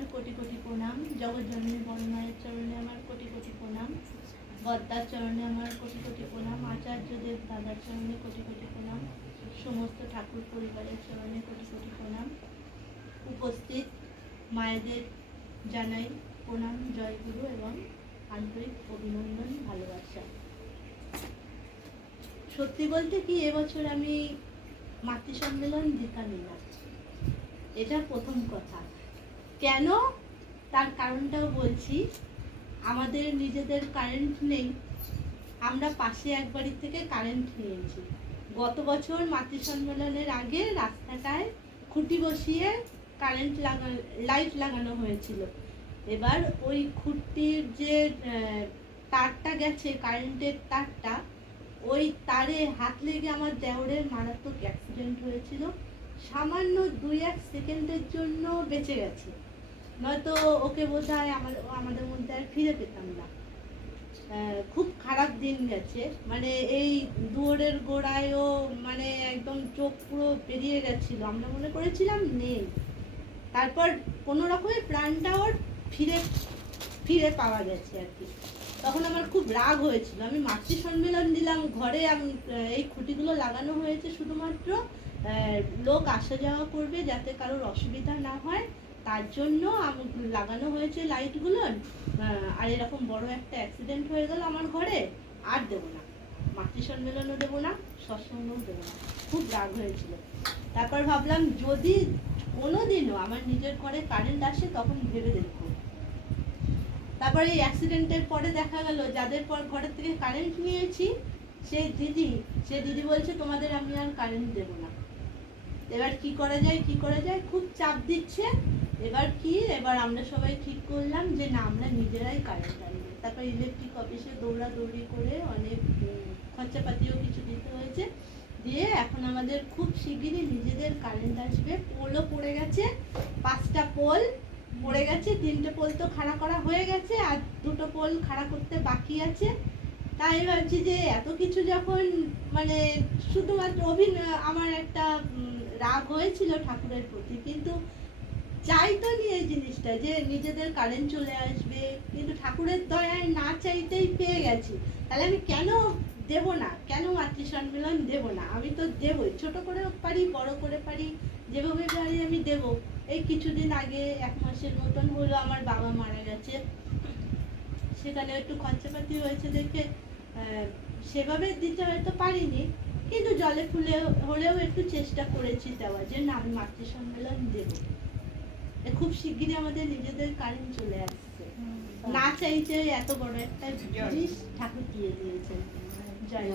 আমার কোটি কোটি প্রণাম, জগৎজননী বড়মায়ের চরণে আমার কোটি কোটি প্রণাম, বদ্দার চরণে আমার কোটি কোটি প্রণাম, আচার্যদেব দাদার চরণে কোটি কোটি প্রণাম, সমস্ত ঠাকুর পরিবারের চরণে কোটি কোটি প্রণাম। উপস্থিত মায়েদের জানাই প্রণাম, জয়গুরু এবং আন্তরিক অভিনন্দন, ভালোবাসা। সত্যি বলতে কি, এবছর আমি মাতৃ সম্মেলন দিতামই না, এটা প্রথম কথা। কেন, তার কারণটাও বলছি। আমাদের নিজেদের কারেন্ট নেই, আমরা পাশে এক বাড়ির থেকে কারেন্ট নিয়েছি। গত বছর মাতৃ সম্মেলনের আগে রাস্তাটায় খুঁটি বসিয়ে কারেন্ট লাইট লাগানো হয়েছিল। এবার ওই খুঁটির যে তারটা গেছে, কারেন্টের তারটা, ওই তারে হাত লেগে আমার দেওরের মারাত্মক অ্যাক্সিডেন্ট হয়েছিল। সামান্য 2-1 সেকেন্ডের জন্য বেঁচে গেছে, নয়তো ওকে বোধহয় আমাদের মধ্যে আর ফিরে পেতাম না। খুব খারাপ দিন গেছে, মানে এই দুয়ারের গোড়ায়ও মানে একদম চোখ পুরো বেরিয়ে গেছিল, আমরা মনে করেছিলাম নেই। তারপর কোনো রকমে প্রাণটা ওর ফিরে পাওয়া গেছে আর কি। তখন আমার খুব রাগ হয়েছিল। আমি মাতৃ সম্মেলন দিলাম ঘরে, এই খুঁটিগুলো লাগানো হয়েছে শুধুমাত্র লোক আসা যাওয়া করবে, যাতে কারোর অসুবিধা না হয়, তার জন্য লাগানো হয়েছে লাইটগুলো। আর এরকম বড় একটা অ্যাক্সিডেন্ট হয়ে গেল আমার ঘরে, আর দেবো না, মাতৃ সম্মেলনও দেবো না, সৎসঙ্গও দেবো না। খুব রাগ হয়েছিল। তারপর ভাবলাম যদি কোনোদিনও আমার নিজের ঘরে কারেন্ট আসে তখন ভেবে দেখবো। তারপরে এই অ্যাক্সিডেন্টের পরে দেখা গেল যাদের পর ঘরের থেকে কারেন্ট নিয়েছি, সে দিদি বলছে তোমাদের আমি আর কারেন্ট দেবো না। এবার কি করা যায়, খুব চাপ দিচ্ছে। এবার আমরা সবাই ঠিক করলাম যে না, আমরা নিজেরাই কারেন্ট আনবো। তারপর ইলেকট্রিক অফিসে দৌড়াদৌড়ি করে অনেক খরচাপাতিও কিছু দিতে হয়েছে। দিয়ে এখন আমাদের খুব শিগগিরই নিজেদের কারেন্ট আসবে। পোলও পড়ে গেছে, 5টা পোল পড়ে গেছে, 3টে পোল তো খাড়া করা হয়ে গেছে, আর 2টো পোল খাড়া করতে বাকি আছে। তাই ভাবছি যে এত কিছু যখন, মানে শুধুমাত্র আমার একটা রাগ হয়েছিল ঠাকুরের প্রতি, কিন্তু চাই তো নি এই জিনিসটা যে নিজেদের কারেন্ট চলে আসবে, কিন্তু ঠাকুরের দয়ায় না চাইতেই পেয়ে গেছি। তাহলে আমি কেন দেব না, কেন মাতৃ সম্মেলন দেব না? আমি তো দেবই, ছোট করে পারি, বড় করে পারি, যেভাবে পারি আমি দেব। এই কিছুদিন আগে 1 মাসের মতন হলো আমার বাবা মারা গেছে, সেখানে একটু খরচাপাতি হয়েছে দেখে সেভাবে দিতে হয়তো পারিনি, কিন্তু জলে ফুলে হলেও একটু চেষ্টা করেছি দেওয়ার, যে না আমি মাতৃ সম্মেলন দেবো। খুব শিগগিরই আমাদের নিজেদের কারেন্ট চলে আসছে, না চাইতে এত বড় একটা জিনিস ঠাকুর দিয়ে দিয়েছেন। জয়